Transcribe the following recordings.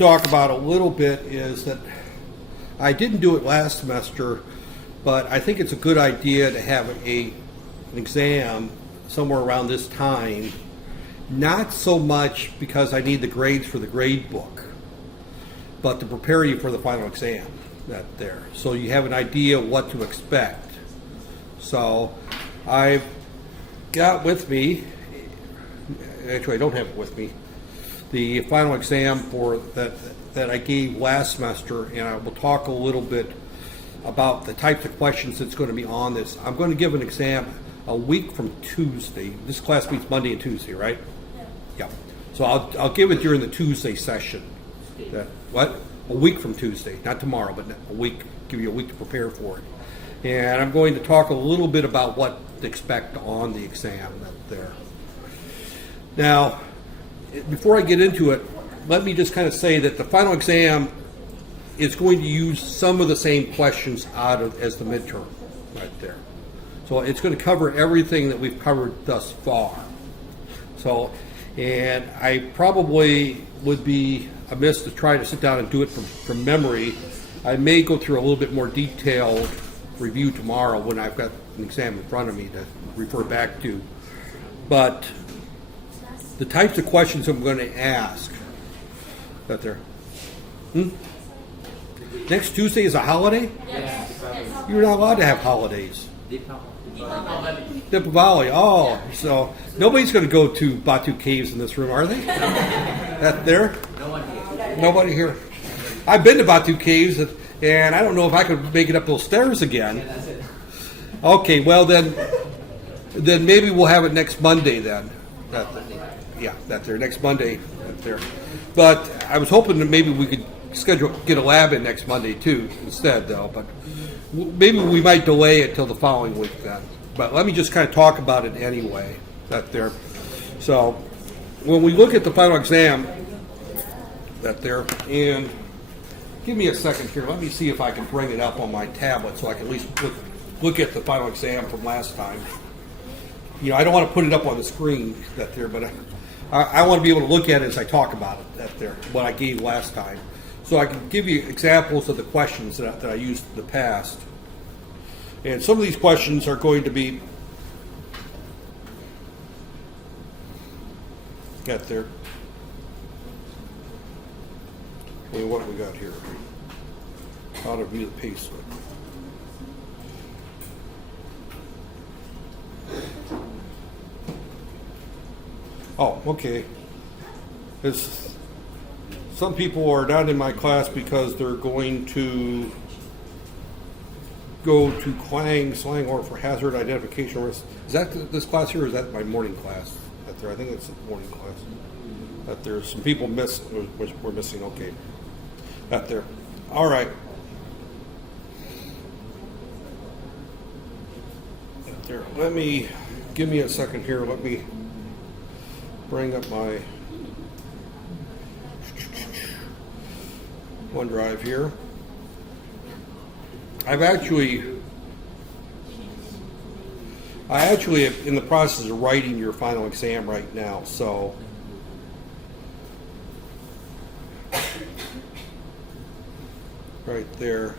talk about a little bit is that I didn't do it last semester, but I think it's a good idea to have an exam somewhere around this time, not so much because I need the grades for the grade book, but to prepare you for the final exam there. So you have an idea what to expect. So I've got with me, actually I don't have it with me, the final exam for that I gave last semester, and I will talk a little bit about the types of questions that's going to be on this. I'm going to give an exam a week from Tuesday. This class meets Monday and Tuesday, right? Yeah. So I'll give it during the Tuesday session. What? A week from Tuesday, not tomorrow, but a week. Give you a week to prepare for it. And I'm going to talk a little bit about what to expect on the exam there. Now, before I get into it, let me just kind of say that the final exam is going to use some of the same questions as the midterm right there. So it's going to cover everything that we've covered thus far. So, and I probably would be amiss to try to sit down and do it from memory. I may go through a little bit more detailed review tomorrow when I've got an exam in front of me to refer back to. But the types of questions I'm going to ask, that there. Next Tuesday is a holiday? Yes. You're not allowed to have holidays. Deepavali. Oh, so nobody's going to go to Batu Caves in this room, are they? That there? Nobody here. I've been to Batu Caves, and I don't know if I could make it up those stairs again. Okay, well then maybe we'll have it next Monday then. That there, next Monday. That there. But I was hoping that maybe we could get a lab in next Monday too instead, though. But maybe we might delay it till the following week then. But let me just kind of talk about it anyway. That there. So when we look at the final exam, that there, and give me a second here. Let me see if I can bring it up on my tablet so I can at least look at the final exam from last time. You know, I don't want to put it up on the screen that there, but I want to be able to look at it as I talk about it that there, what I gave last time. So I can give you examples of the questions that I used in the past. And some of these questions are going to be got there. Well, what we got here? How to view the pace. Oh, okay. Some people are not in my class because they're going to go to Clang, slang, or for hazard identification risk. Is that this class here, or is that my morning class? That there, I think it's the morning class. That there's some people we're missing. Okay. That there. All right. That there. Give me a second here. Let me bring up my OneDrive here. I actually am in the process of writing your final exam right now, so right there.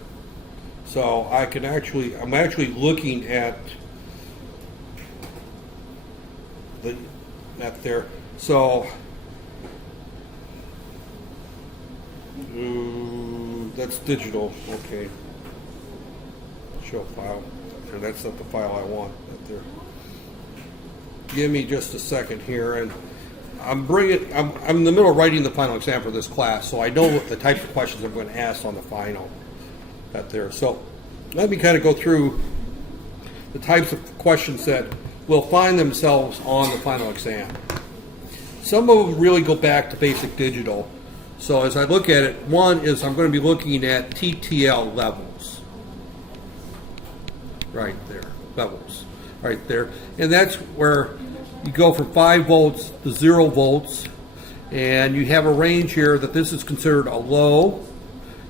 So I'm actually looking at that there. So that's digital. Okay. Show file. That's not the file I want. Right there. Give me just a second here, and I'm in the middle of writing the final exam for this class, so I know the types of questions I'm going to ask on the final. Right there. So let me kind of go through the types of questions that will find themselves on the final exam. Some of them really go back to basic digital. So as I look at it, one is I'm going to be looking at TTL levels. Right there, levels, right there. And that's where you go from 5 volts to 0 volts. And you have a range here that this is considered a low.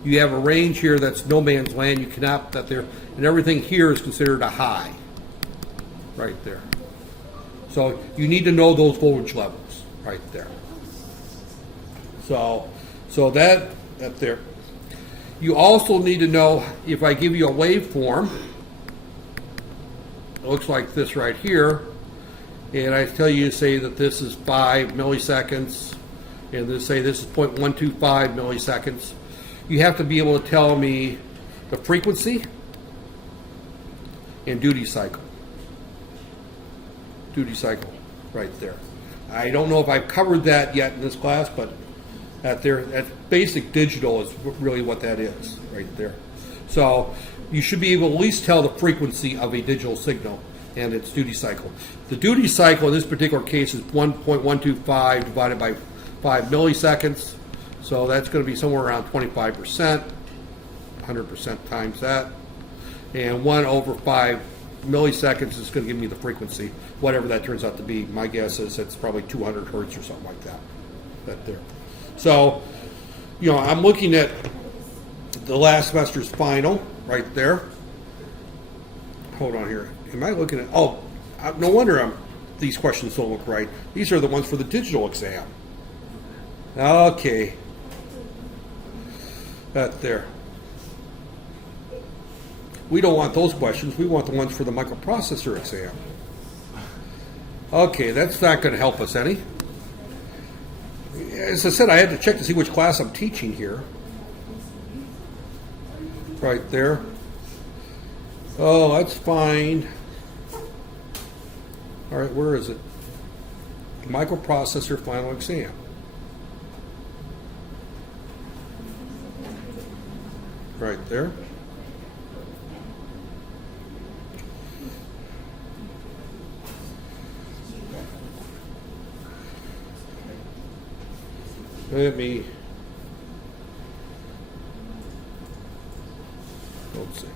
You have a range here that's no man's land. You cannot, that there, and everything here is considered a high. Right there. So you need to know those voltage levels right there. So So that there. You also need to know, if I give you a waveform, it looks like this right here, and I tell you, say that this is 5 milliseconds, and then say this is 0.125 milliseconds. You have to be able to tell me the frequency and duty cycle. Duty cycle, right there. I don't know if I've covered that yet in this class, but that basic digital is really what that is, right there. So you should be able to at least tell the frequency of a digital signal and its duty cycle. The duty cycle in this particular case is 1.125 divided by 5 milliseconds. So that's going to be somewhere around 25%, 100% times that. And 1 over 5 milliseconds is going to give me the frequency, whatever that turns out to be. My guess is it's probably 200 hertz or something like that. That there. So, you know, I'm looking at the last semester's final right there. Hold on here. Am I looking at? Oh, no wonder these questions don't look right. These are the ones for the digital exam. Okay. That there. We don't want those questions. We want the ones for the microprocessor exam. Okay, that's not going to help us any. As I said, I had to check to see which class I'm teaching here. Right there. Oh, that's fine. All right, where is it? Microprocessor final exam. Right there. Let's see.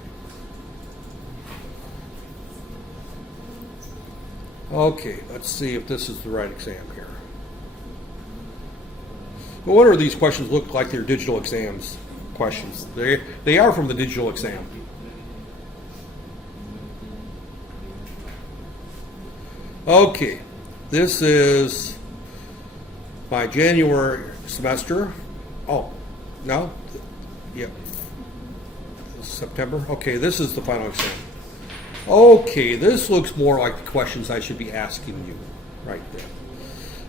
Okay, let's see if this is the right exam here. Well, what are these questions look like? They're digital exams questions. They are from the digital exam. Okay, this is my January semester. Oh, no? Yep. September. Okay, this is the final exam. Okay, this looks more like the questions I should be asking you right there.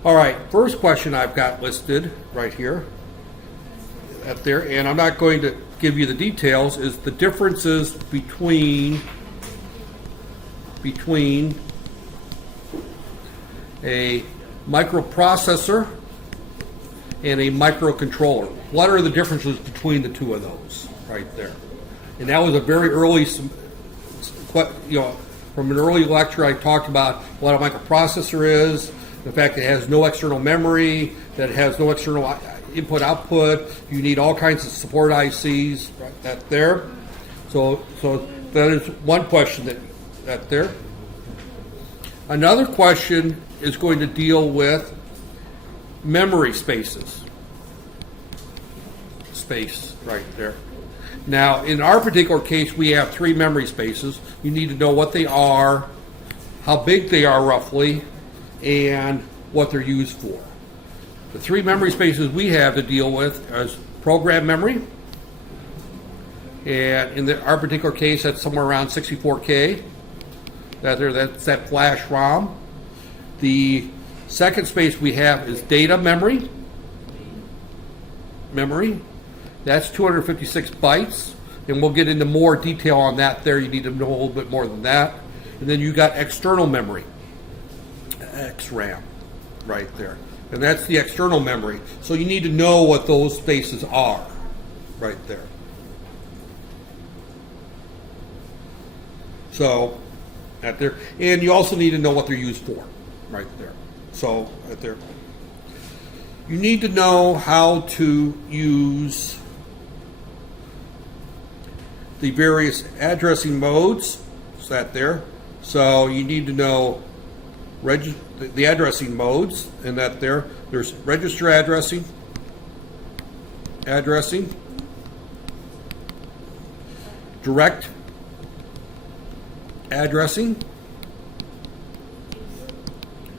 All right, first question I've got listed right here, up there, and I'm not going to give you the details, is the differences between a microprocessor and a microcontroller. What are the differences between the two of those right there? And that was a very early, you know, from an early lecture I talked about what a microprocessor is, the fact that it has no external memory, that it has no external input-output. You need all kinds of support ICs, right, that there. So that is one question that there. Another question is going to deal with memory spaces. Space right there. Now, in our particular case, we have 3 memory spaces. You need to know what they are, how big they are roughly, and what they're used for. The 3 memory spaces we have to deal with is program memory, and in our particular case, that's somewhere around 64K. That's that flash ROM. The second space we have is data memory. That's 256 bytes, and we'll get into more detail on that there. You need to know a little bit more than that. And then you got external memory, XRAM, right there. And that's the external memory. So you need to know what those spaces are, right there. So, right there. And you also need to know what they're used for, right there. So, right there. You need to know how to use the various addressing modes, is that there? So you need to know the addressing modes, and that there. There's register addressing, direct addressing,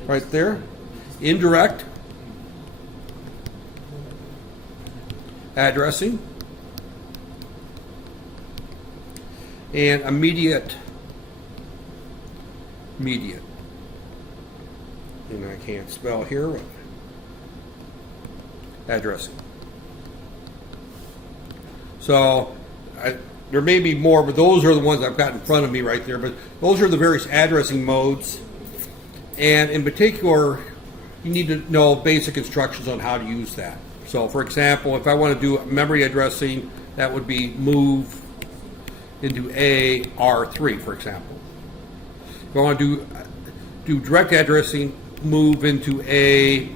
right there, indirect, addressing, and immediate, and I can't spell here, addressing. So there may be more, but those are the ones I've got in front of me right there. But those are the various addressing modes. And in particular, you need to know basic instructions on how to use that. So for example, if I want to do memory addressing, that would be move into A R3, for example. If I want to do direct addressing, move into A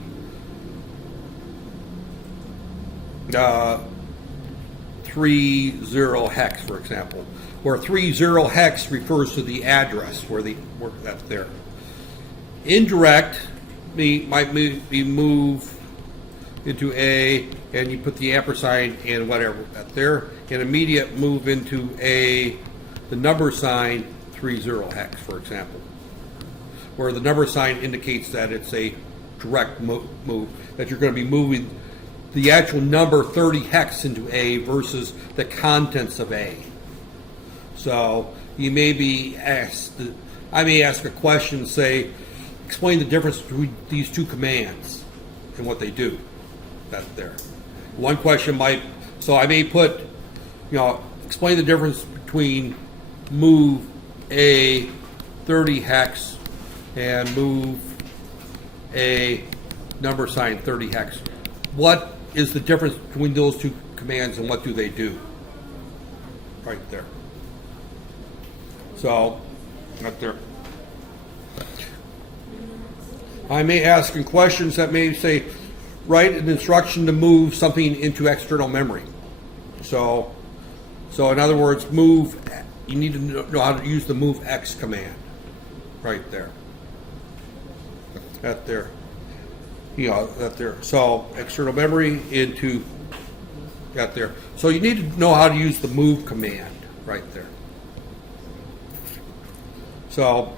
30 hex, for example, where 30 hex refers to the address where that's there. Indirect might be move into A, and you put the ampersand and whatever that's there. And immediate move into the number sign 30 hex, for example, where the number sign indicates that it's a direct move, that you're going to be moving the actual number 30 hex into A versus the contents of A. So you may be asked, I may ask a question, say, explain the difference between these two commands and what they do. That's there. One question might, so I may put, explain the difference between move A 30 hex and move A number sign 30 hex. What is the difference between those two commands and what do they do? Right there. So, right there. I may ask in questions that may say, write an instruction to move something into external memory. So in other words, you need to know how to use the move X command. Right there. That there. That there. So external memory into that there. So you need to know how to use the move command right there. So,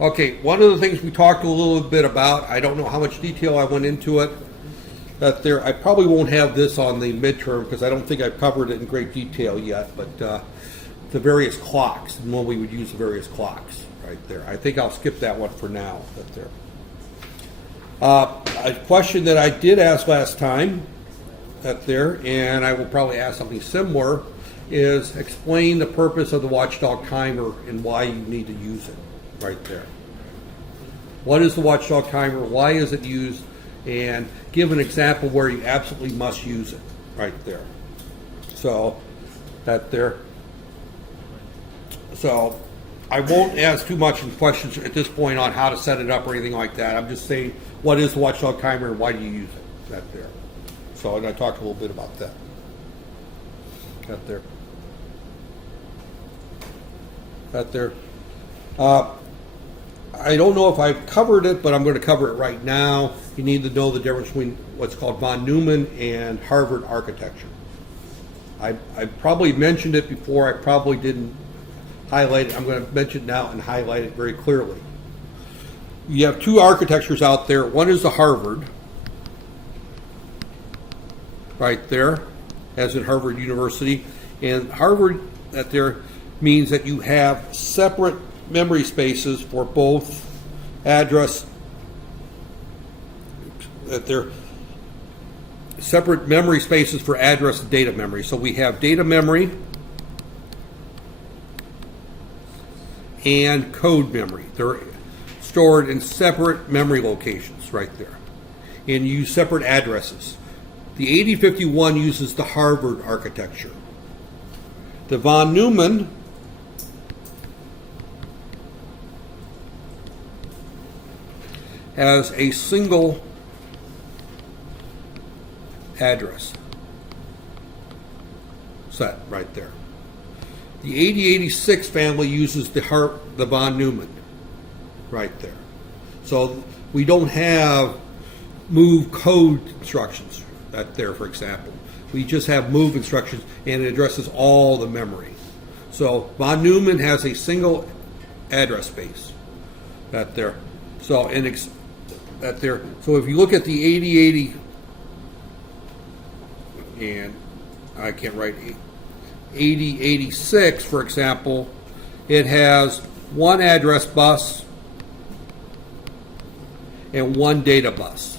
okay, one of the things we talked a little bit about, I don't know how much detail I went into it, that there, I probably won't have this on the midterm because I don't think I've covered it in great detail yet, but the various clocks and when we would use the various clocks right there. I think I'll skip that one for now. Right there. A question that I did ask last time, that there, and I will probably ask something similar, is explain the purpose of the watchdog timer and why you need to use it. Right there. What is the watchdog timer? Why is it used? And give an example where you absolutely must use it. Right there. So that there. So I won't ask too much in questions at this point on how to set it up or anything like that. I'm just saying what is the watchdog timer and why do you use it? That there. So and I talked a little bit about that. That there. That there. I don't know if I've covered it, but I'm going to cover it right now. You need to know the difference between what's called von Neumann and Harvard architecture. I probably mentioned it before. I probably didn't highlight it. I'm going to mention it now and highlight it very clearly. You have two architectures out there. One is the Harvard, right there, as in Harvard University. And Harvard, that there, means that you have separate memory spaces for both address, that they're separate memory spaces for address and data memory. So we have data memory and code memory. They're stored in separate memory locations right there and use separate addresses. The 8051 uses the Harvard architecture. The von Neumann has a single address set right there. The 8086 family uses the von Neumann right there. So we don't have move code instructions that there, for example. We just have move instructions and it addresses all the memory. So von Neumann has a single address space that there. So that there. So if you look at the 8080 and I can't write 8086, for example, it has one address bus and one data bus.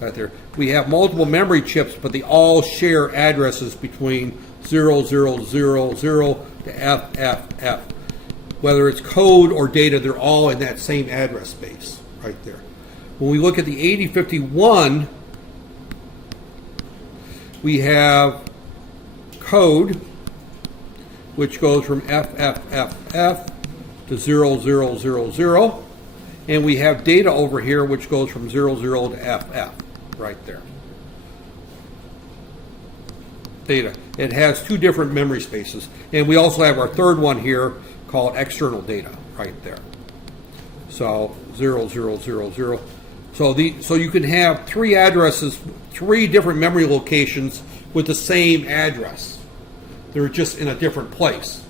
Right there. We have multiple memory chips, but they all share addresses between 0000 to FFF. Whether it's code or data, they're all in that same address space right there. When we look at the 8051, we have code, which goes from FFFF to 0000, and we have data over here, which goes from 00 to FF, right there. Data. It has two different memory spaces, and we also have our third one here called external data, right there. So 0000. So you can have three addresses, three different memory locations with the same address. They're just in a different place,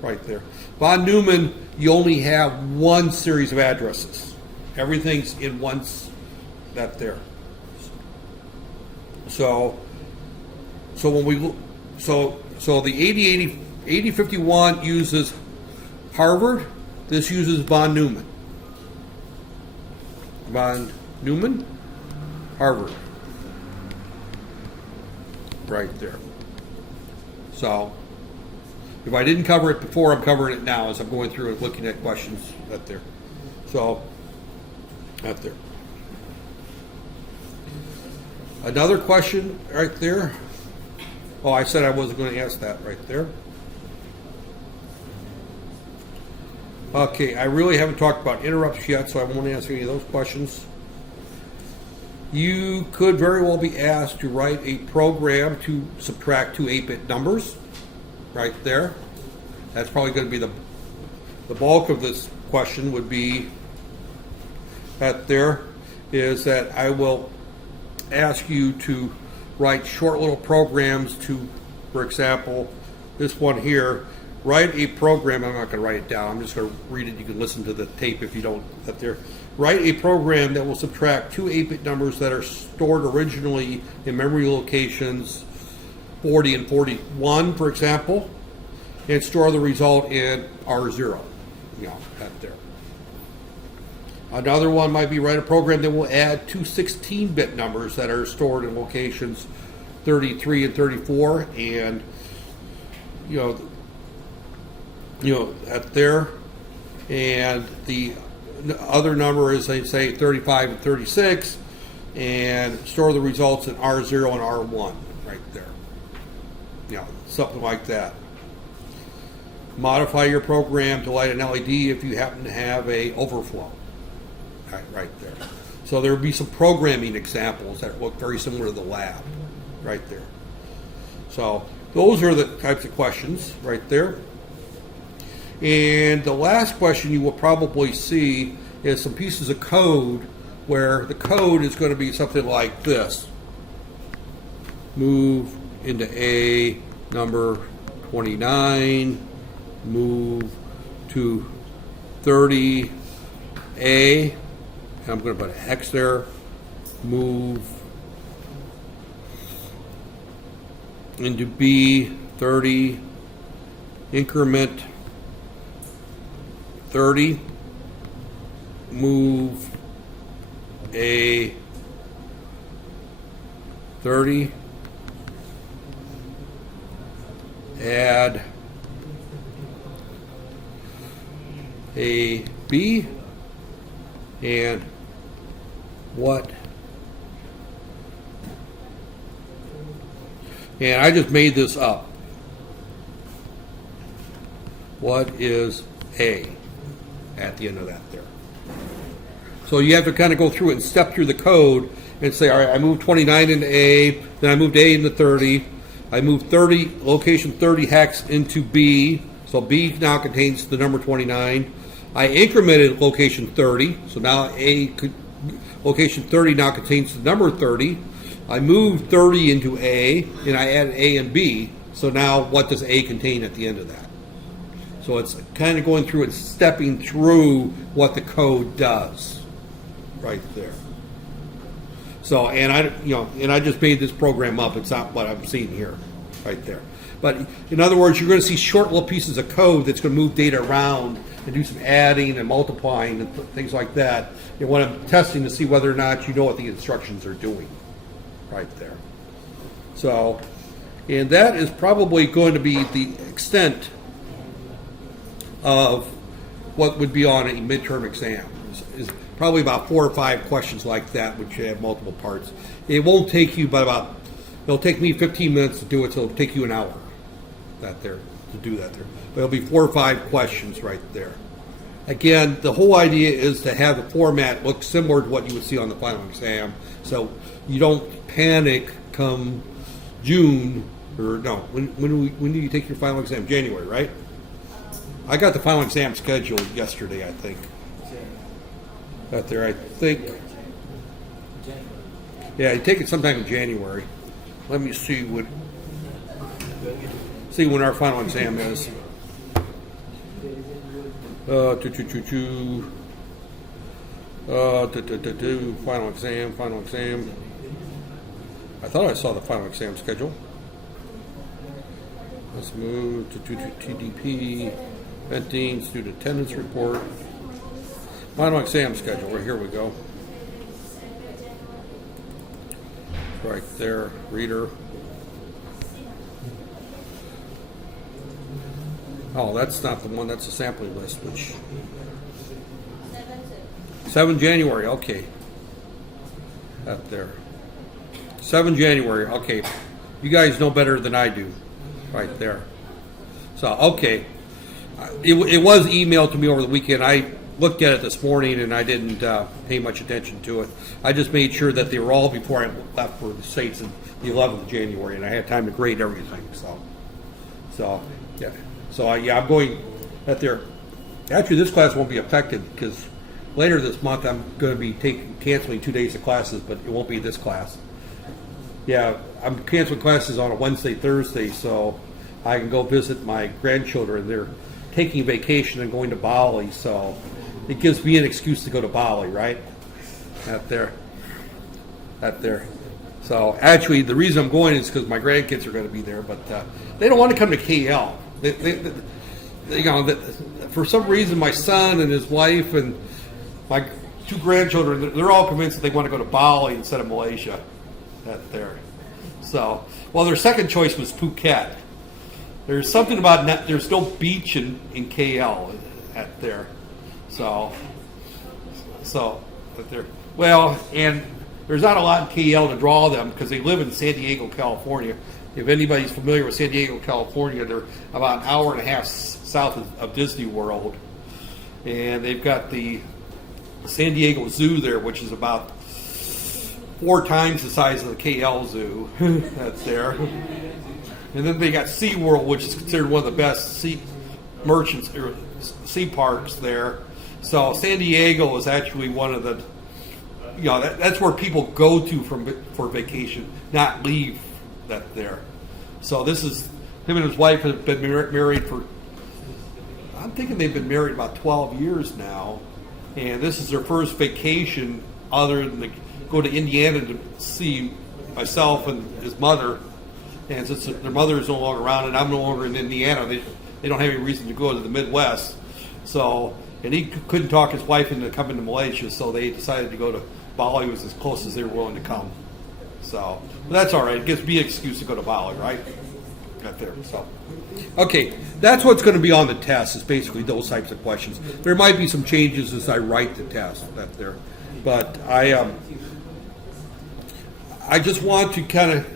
right there. Von Neumann, you only have one series of addresses. Everything's in one, that there. So when we look, so the 8051 uses Harvard. This uses von Neumann. Von Neumann, Harvard, right there. So if I didn't cover it before, I'm covering it now as I'm going through and looking at questions right there. So, right there. Another question right there. Oh, I said I wasn't going to ask that right there. Okay, I really haven't talked about interrupts yet, so I won't answer any of those questions. You could very well be asked to write a program to subtract two 8-bit numbers, right there. That's probably going to be the bulk of this question would be that there is that I will ask you to write short little programs to, for example, this one here, write a program. I'm not going to write it down. I'm just going to read it. You can listen to the tape if you don't. That there. Write a program that will subtract two 8-bit numbers that are stored originally in memory locations 40 and 41, for example, and store the result in R0. You know, that there. Another one might be write a program that will add two 16-bit numbers that are stored in locations 33 and 34, and you know that there, and the other number is, they say, 35 and 36, and store the results in R0 and R1 right there. You know, something like that. Modify your program to light an LED if you happen to have a overflow. Right there. So there will be some programming examples that look very similar to the lab right there. So those are the types of questions right there. And the last question you will probably see is some pieces of code where the code is going to be something like this. Move into A, number 29, move to 30A, I'm going to put an X there, move into B, 30, increment 30, move A, 30, add A, B, and what? And I just made this up. What is A at the end of that there? So you have to kind of go through and step through the code and say, all right, I moved 29 into A, then I moved A into 30, I moved 30, location 30 hex into B, so B now contains the number 29. I incremented location 30, so now location 30 now contains the number 30. I moved 30 into A, and I added A and B, so now what does A contain at the end of that? So it's kind of going through and stepping through what the code does right there. So, and I just made this program up. It's not what I'm seeing here, right there. But in other words, you're going to see short little pieces of code that's going to move data around and do some adding and multiplying and things like that. And when I'm testing to see whether or not you know what the instructions are doing, right there. So, and that is probably going to be the extent of what would be on a midterm exam. Is probably about 4 or 5 questions like that, which have multiple parts. It won't take you but about, it'll take me 15 minutes to do it, so it'll take you an hour to do that there. But it'll be 4 or 5 questions right there. Again, the whole idea is to have the format look similar to what you would see on the final exam, so you don't panic come June, or no, when do you take your final exam? January, right? I got the final exam scheduled yesterday, I think. Out there, I think. Yeah, you take it sometime in January. Let me see when our final exam is. Final exam. I thought I saw the final exam schedule. Let's move to TDP, venting, student attendance report. Final exam schedule, right here we go. Right there, reader. Oh, that's not the one, that's the sampling list, which... 7 January, okay. Up there. 7 January, okay. You guys know better than I do, right there. So, okay. It was emailed to me over the weekend. I looked at it this morning and I didn't pay much attention to it. I just made sure that they were all before I left for the States on the 11th of January, and I had time to grade everything. So yeah. So yeah, I'm going at there. Actually, this class won't be affected because later this month I'm going to be canceling 2 days of classes, but it won't be this class. Yeah, I'm canceling classes on a Wednesday, Thursday, so I can go visit my grandchildren. They're taking vacation and going to Bali, so it gives me an excuse to go to Bali, right? Out there. So actually, the reason I'm going is because my grandkids are going to be there, but they don't want to come to KL. For some reason, my son and his wife and my 2 grandchildren, they're all convinced that they want to go to Bali instead of Malaysia. Out there. So, well, their second choice was Phuket. There's something about there's no beach in KL at there. So but there. Well, and there's not a lot in KL to draw them because they live in San Diego, California. If anybody's familiar with San Diego, California, they're about an hour and a half south of Disney World, and they've got the San Diego Zoo there, which is about 4 times the size of the KL Zoo. That's there. And then they got SeaWorld, which is considered one of the best sea parks there. So San Diego is actually one of the, that's where people go to for vacation, not leave that there. So this is, him and his wife have been married for, I'm thinking they've been married about 12 years now. And this is their first vacation other than go to Indiana to see myself and his mother. And since their mother is no longer around and I'm no longer in Indiana, they don't have any reason to go to the Midwest. So, and he couldn't talk his wife into coming to Malaysia, so they decided to go to Bali. Was as close as they were willing to come. So, but that's all right. It gives me an excuse to go to Bali, right? Got there. So, okay, that's what's going to be on the test. Is basically those types of questions. There might be some changes as I write the test. That there, but I just want to kind of.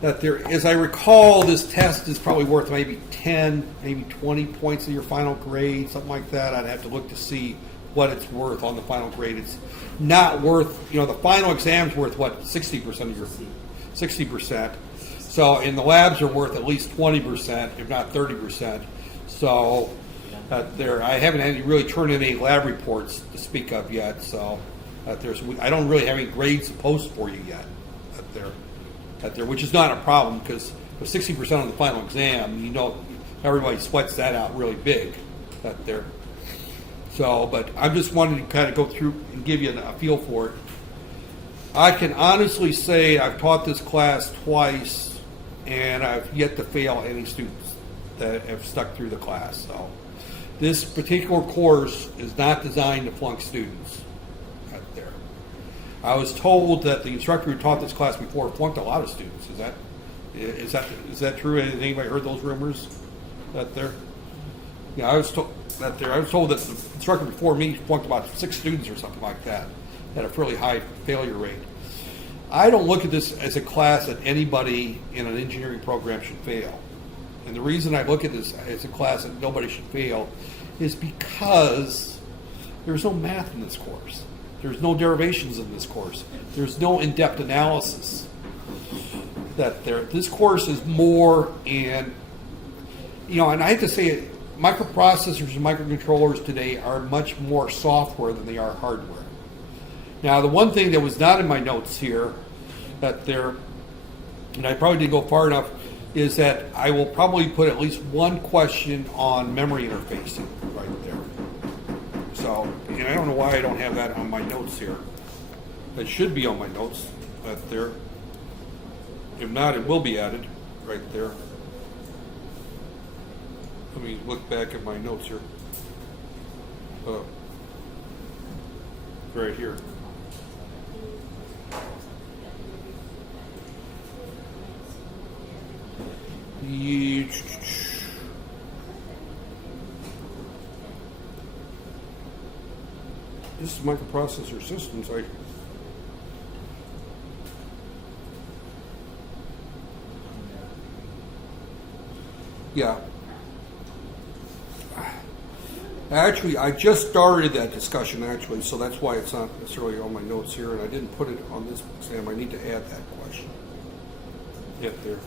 That there, as I recall, this test is probably worth maybe 10, maybe 20 points of your final grade, something like that. I'd have to look to see what it's worth on the final grade. It's not worth, the final exam's worth, 60% of your, 60%. So, and the labs are worth at least 20%, if not 30%. So, I haven't had to really turn in any lab reports to speak of yet. So, I don't really have any grades to post for you yet. Which is not a problem because with 60% on the final exam, everybody sweats that out really big. There. So, but I just wanted to kind of go through and give you a feel for it. I can honestly say I've taught this class twice, and I've yet to fail any students that have stuck through the class. So this particular course is not designed to flunk students out there. I was told that the instructor who taught this class before flunked a lot of students. Is that true? Has anybody heard those rumors out there? Yeah, I was told that the instructor before me flunked about 6 students or something like that. Had a fairly high failure rate. I don't look at this as a class that anybody in an engineering program should fail. And the reason I look at this as a class that nobody should fail is because there's no math in this course. There's no derivations in this course. There's no in-depth analysis. This course is more in, and I have to say, microprocessors and microcontrollers today are much more software than they are hardware. Now, the one thing that was not in my notes here, and I probably didn't go far enough, is that I will probably put at least one question on memory interfacing right there. So, and I don't know why I don't have that on my notes here. That should be on my notes right there. If not, it will be added right there. Let me look back at my notes here. Right here. This is microprocessor systems. Yeah. Actually, I just started that discussion, actually, so that's why it's not necessarily on my notes here, and I didn't put it on this exam. I need to add that question. There.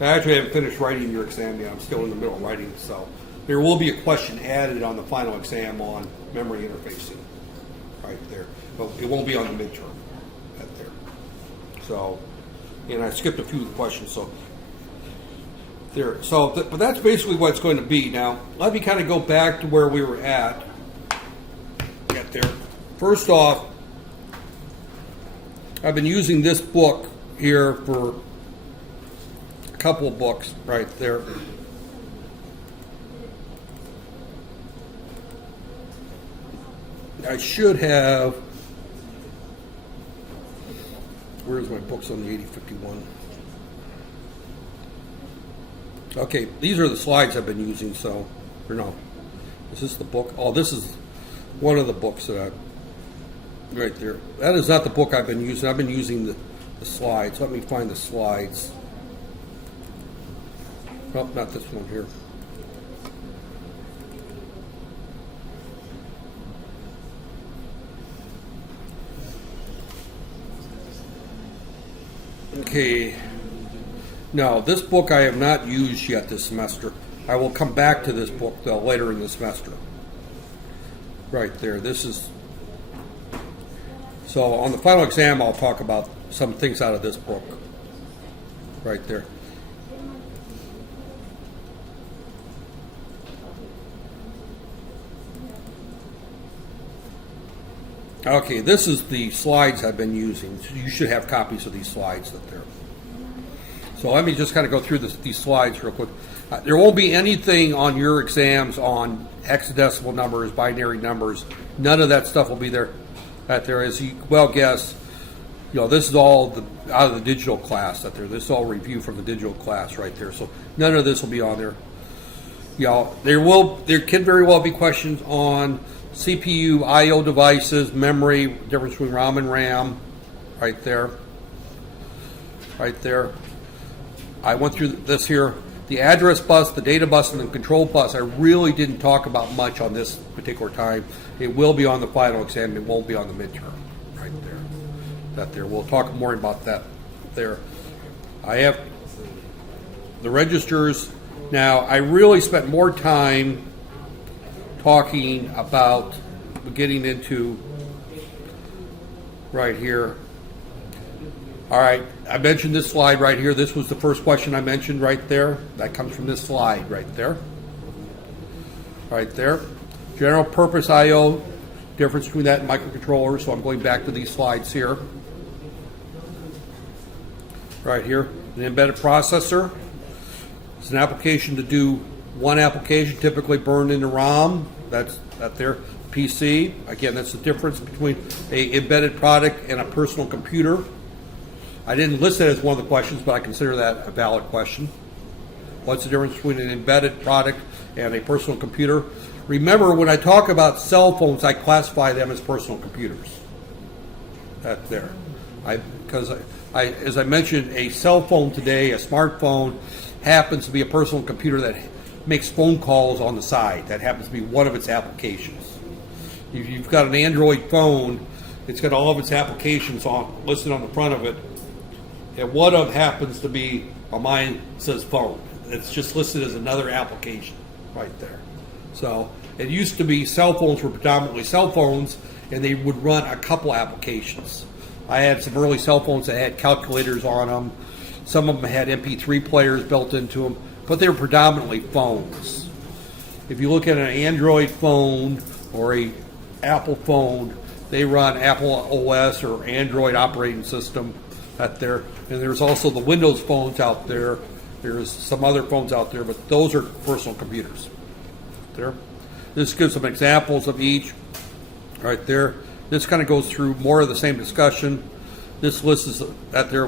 I actually haven't finished writing your exam yet. I'm still in the middle of writing, so there will be a question added on the final exam on memory interfacing, right there. But it won't be on the midterm, right there. So, and I skipped a few of the questions, so there. So, but that's basically what it's going to be. Now, let me kind of go back to where we were at. Get there. First off, I've been using this book here for a couple of books right there. I should have, where's my books on the 8051? Okay, these are the slides I've been using, so, or no, is this the book? Oh, this is one of the books that right there. That is not the book I've been using. I've been using the slides. Let me find the slides. Oh, not this one here. Okay. Now, this book I have not used yet this semester. I will come back to this book, though, later in the semester. Right there. This is... So, on the final exam, I'll talk about some things out of this book. Right there. Okay, this is the slides I've been using. You should have copies of these slides up there. So let me just kind of go through these slides real quick. There won't be anything on your exams on hexadecimal numbers, binary numbers. None of that stuff will be there. As you well guess, this is all out of the digital class that there. This is all review from the digital class right there. So none of this will be on there. There can very well be questions on CPU, I/O devices, memory, difference between ROM and RAM, right there. Right there. I went through this here. The address bus, the data bus, and the control bus, I really didn't talk about much on this particular time. It will be on the final exam. It won't be on the midterm, right there. We'll talk more about that there. I have the registers. Now, I really spent more time talking about getting into right here. All right, I mentioned this slide right here. This was the first question I mentioned right there. That comes from this slide right there. Right there. General purpose I/O, difference between that and microcontrollers. So I'm going back to these slides here. right here, an embedded processor. It's an application to do one application, typically burned into ROM. That's that there. PC. Again, that's the difference between a embedded product and a personal computer. I didn't list it as one of the questions, but I consider that a valid question. What's the difference between an embedded product and a personal computer? Remember, when I talk about cell phones, I classify them as personal computers. That there. Because as I mentioned, a cell phone today, a smartphone, happens to be a personal computer that makes phone calls on the side. That happens to be one of its applications. If you've got an Android phone, it's got all of its applications listed on the front of it, and one of them happens to be, well, mine says phone. It's just listed as another application right there. So it used to be cell phones were predominantly cell phones, and they would run a couple applications. I had some early cell phones that had calculators on them. Some of them had MP3 players built into them, but they were predominantly phones. If you look at an Android phone or a Apple phone, they run Apple OS or Android operating system out there. And there's also the Windows phones out there. There's some other phones out there, but those are personal computers. There. This gives some examples of each right there. This kind of goes through more of the same discussion. This list is out there.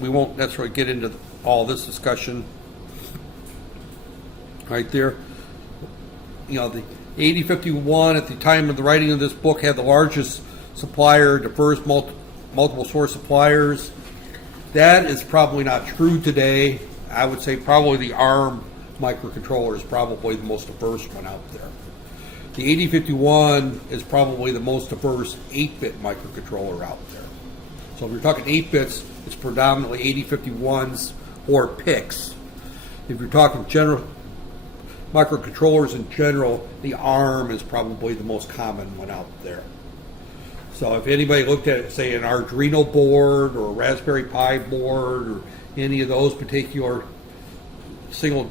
We won't necessarily get into all this discussion right there. You know, the 8051 at the time of the writing of this book had the largest supplier, diverse multiple source suppliers. That is probably not true today. I would say probably the ARM microcontroller is probably the most diverse one out there. The 8051 is probably the most diverse 8-bit microcontroller out there. So if you're talking 8 bits, it's predominantly 8051s or PICs. If you're talking general microcontrollers in general, the ARM is probably the most common one out there. So if anybody looked at, say, an Arduino board or a Raspberry Pi board or any of those particular single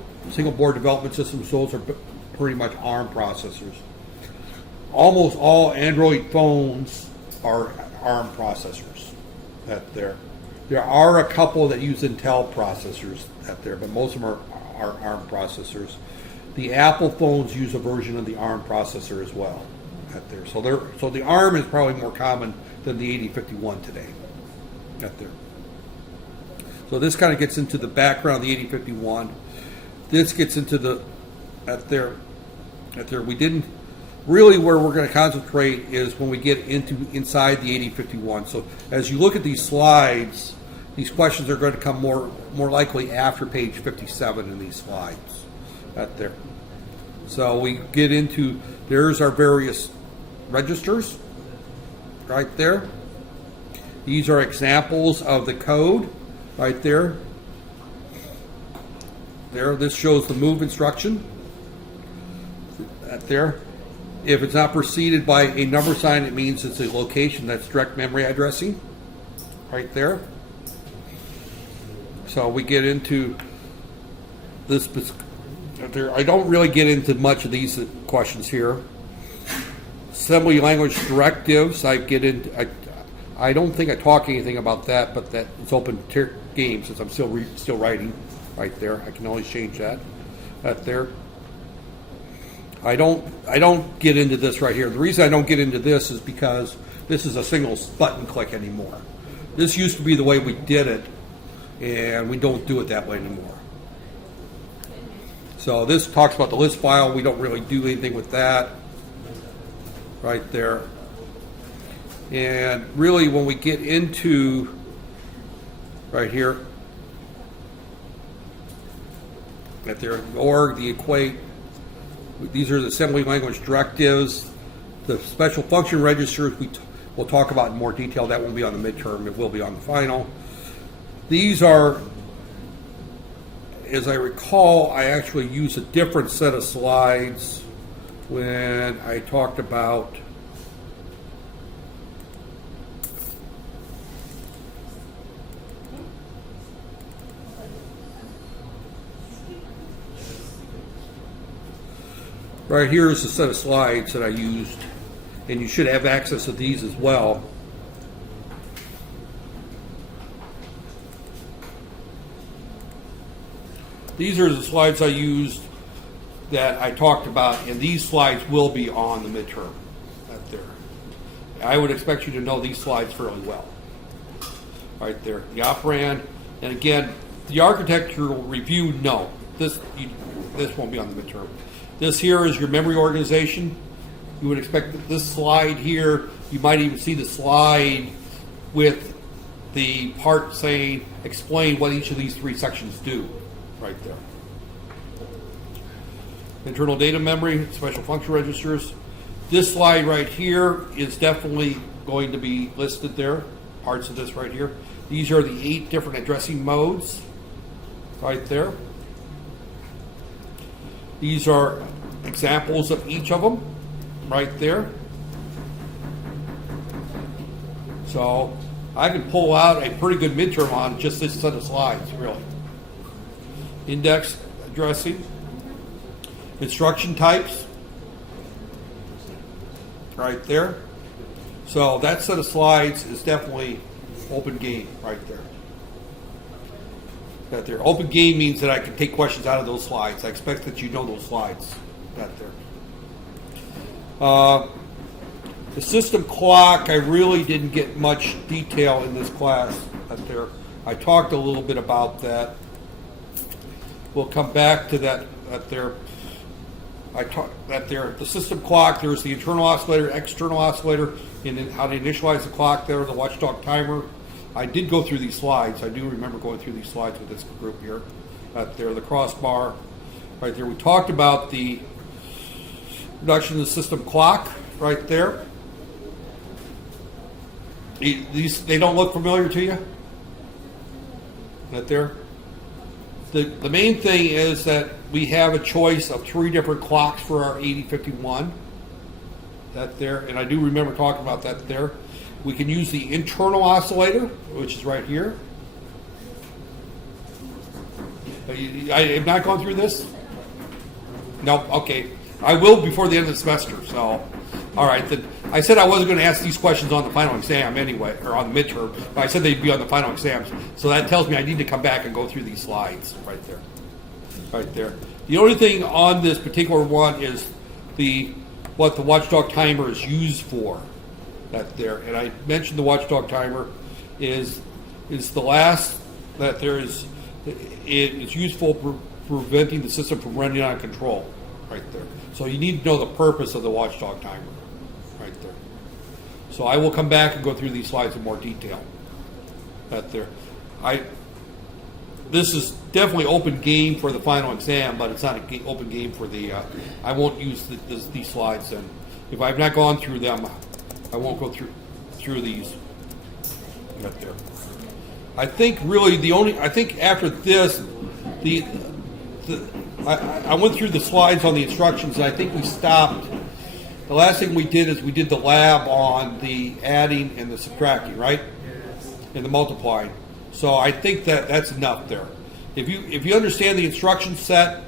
board development systems, those are pretty much ARM processors. Almost all Android phones are ARM processors out there. There are a couple that use Intel processors out there, but most of them are ARM processors. The Apple phones use a version of the ARM processor as well out there. So the ARM is probably more common than the 8051 today out there. So this kind of gets into the background of the 8051. This gets into the out there. We didn't really, where we're going to concentrate is when we get inside the 8051. So as you look at these slides, these questions are going to come more likely after page 57 in these slides out there. So we get into, there's our various registers right there. These are examples of the code right there. This shows the move instruction right there. If it's not preceded by a number sign, it means it's a location. That's direct memory addressing right there. So we get into this. I don't really get into much of these questions here. Assembly language directives, I get into. I don't think I talk anything about that, but that it's open game since I'm still writing right there. I can always change that. That there. I don't get into this right here. The reason I don't get into this is because this is a single button click anymore. This used to be the way we did it, and we don't do it that way anymore. So this talks about the list file. We don't really do anything with that right there. And really when we get into right here, right there, the org, the equate, these are the assembly language directives. The special function registers we'll talk about in more detail. That won't be on the midterm. It will be on the final. These are, as I recall, I actually used a different set of slides when I talked about right here is a set of slides that I used, and you should have access to these as well. these are the slides I used that I talked about, and these slides will be on the midterm. Right there. I would expect you to know these slides fairly well. Right there, the operand, and again, the architectural review, no. This won't be on the midterm. This here is your memory organization. You would expect that this slide here, you might even see the slide with the part saying, explain what each of these three sections do, right there. Internal data memory, special function registers. This slide right here is definitely going to be listed there, parts of this right here. These are the 8 different addressing modes, right there. These are examples of each of them, right there. So I can pull out a pretty good midterm on just this set of slides, really. Index addressing. Instruction types, right there. So that set of slides is definitely open game right there. That there. Open game means that I can take questions out of those slides. I expect that you know those slides. That there. The system clock, I really didn't get much detail in this class. That there. I talked a little bit about that. We'll come back to that. That there. I talked that there. The system clock. There's the internal oscillator, external oscillator, and then how to initialize the clock. There, the watchdog timer. I did go through these slides. I do remember going through these slides with this group here. There, the crossbar, right there. We talked about the reduction of the system clock, right there. These, they don't look familiar to you? Right there. The main thing is that we have a choice of 3 different clocks for our 8051. That there, and I do remember talking about that there. We can use the internal oscillator, which is right here. I have not gone through this? No, okay. I will before the end of the semester, so. All right, then I said I wasn't going to ask these questions on the final exam anyway, or on the midterm, but I said they'd be on the final exams. So that tells me I need to come back and go through these slides right there. Right there. The only thing on this particular one is what the watchdog timer is used for. That there, and I mentioned the watchdog timer is the last that there is. It is useful for preventing the system from running out of control. Right there. So you need to know the purpose of the watchdog timer. Right there. So I will come back and go through these slides in more detail. That there. This is definitely open game for the final exam, but it's not an open game for the. I won't use these slides, and if I've not gone through them, I won't go through these. Right there. I think really I think after this, I went through the slides on the instructions, and I think we stopped. The last thing we did is we did the lab on the adding and the subtracting, right? And the multiplying. So I think that's enough there. If you understand the instruction set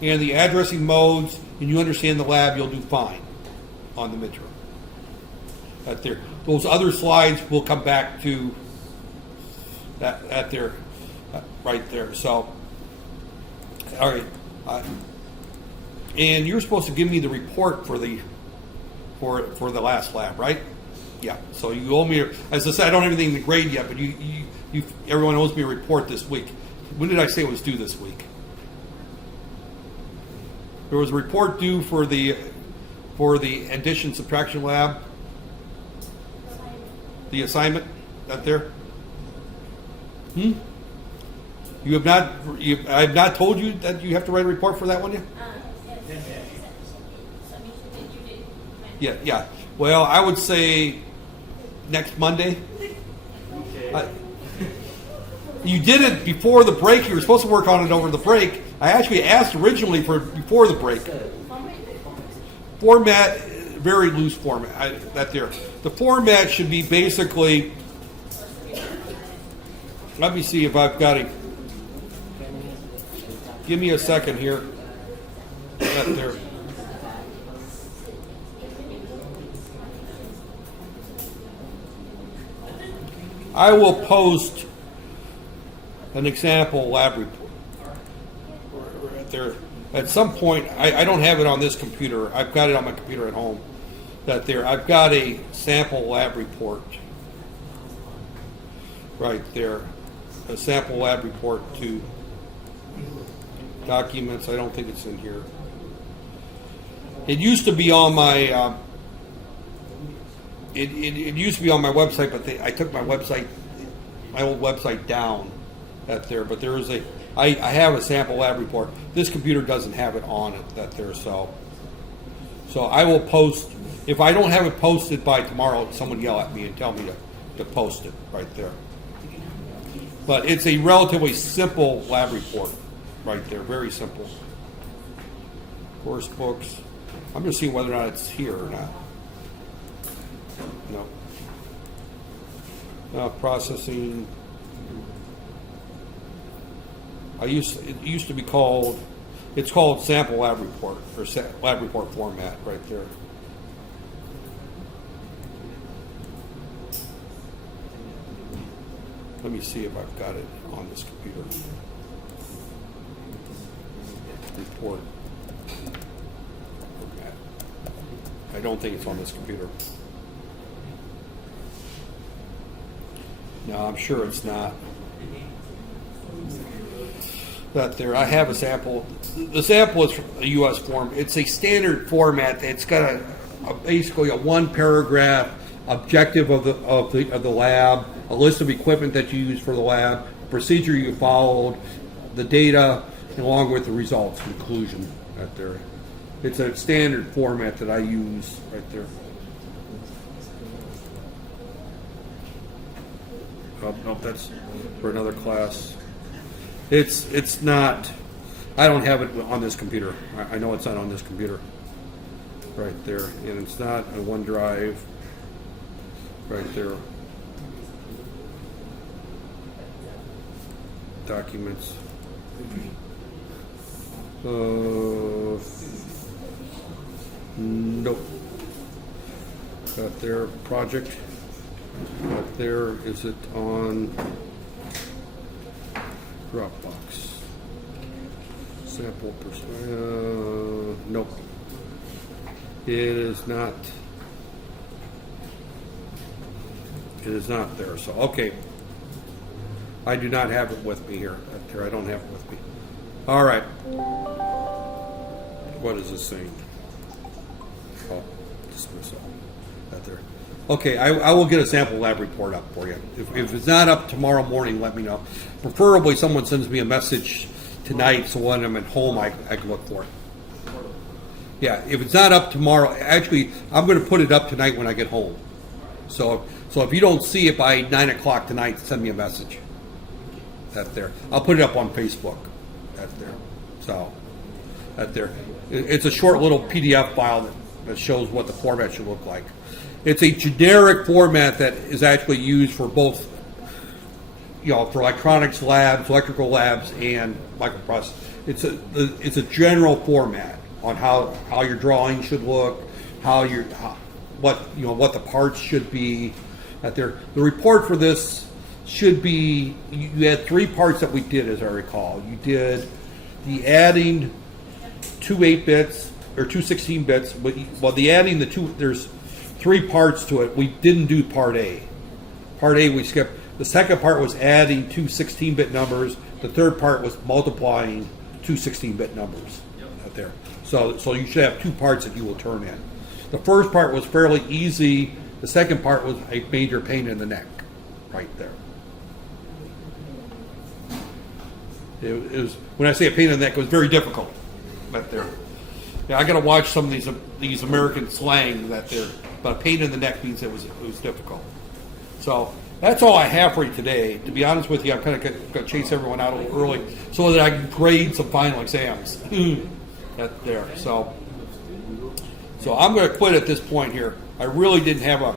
and the addressing modes, and you understand the lab, you'll do fine on the midterm. Right there. Those other slides will come back to that there, right there. So, all right. And you're supposed to give me the report for the last lab, right? Yeah. So you owe me. As I said, I don't have anything in the grade yet, but everyone owes me a report this week. When did I say it was due this week? There was a report due for the addition subtraction lab. The assignment, that there. You have not. I have not told you that you have to write a report for that one yet. Yeah. Well, I would say next Monday. Okay. You did it before the break. You were supposed to work on it over the break. I actually asked originally for before the break. Format, very loose format. That there. The format should be basically. Let me see if I've got it. Give me a second here. That there. I will post an example lab report. Right there. At some point, I don't have it on this computer. I've got it on my computer at home. I've got a sample lab report. Right there. A sample lab report to documents. I don't think it's in here. It used to be on my it used to be on my website, but I took my old website down but there is I have a sample lab report. This computer doesn't have it on it so I will post. If I don't have it posted by tomorrow, someone yell at me and tell me to post it right there. But it's a relatively simple lab report right there, very simple. Course books. I'm just seeing whether or not it's here or not. No. Processing. It used to be called. It's called sample lab report or lab report format right there. Let me see if I've got it on this computer. Report. I don't think it's on this computer. No, I'm sure it's not. I have a sample. The sample is a U.S. form. It's a standard format. It's got basically a one paragraph objective of the lab, a list of equipment that you use for the lab, procedure you followed, the data, along with the results, conclusion right there. It's a standard format that I use right there. Oh, no, that's for another class. It's not. I don't have it on this computer. I know it's not on this computer. Right there, and it's not a OneDrive. Right there. Documents. Nope. Got their project. Got there. Is it on Dropbox? Sample person. Nope. It is not. It is not there. So okay. I do not have it with me here. I don't have it with me. All right. What is this saying? Oh, dismissal. That there. Okay, I will get a sample lab report up for you. If it's not up tomorrow morning, let me know. Preferably someone sends me a message tonight so when I'm at home I can look for it. Yeah, if it's not up tomorrow, actually I'm going to put it up tonight when I get home. So if you don't see it by 9 o'clock tonight, send me a message. That there. I'll put it up on Facebook. That there. So that there. It's a short little PDF file that shows what the format should look like. It's a generic format that is actually used for both, for electronics labs, electrical labs, and microprocessors. It's a general format on how your drawing should look, what the parts should be. That there. The report for this should be, you had 3 parts that we did, as I recall. You did the adding 2 8-bits or 2 16-bits, but the adding there's 3 parts to it. We didn't do part A. Part A we skipped. The second part was adding 2 16-bit numbers. The third part was multiplying 2 16-bit numbers. Out there. So you should have 2 parts that you will turn in. The first part was fairly easy. The second part was a major pain in the neck, right there. It was, when I say a pain in the neck, it was very difficult. Right there. Yeah, I got to watch some of these American slang that there. But a pain in the neck means it was difficult. So that's all I have for you today. To be honest with you, I'm kind of going to chase everyone out a little early so that I can grade some final exams. That there. So I'm going to quit at this point here. I really didn't have a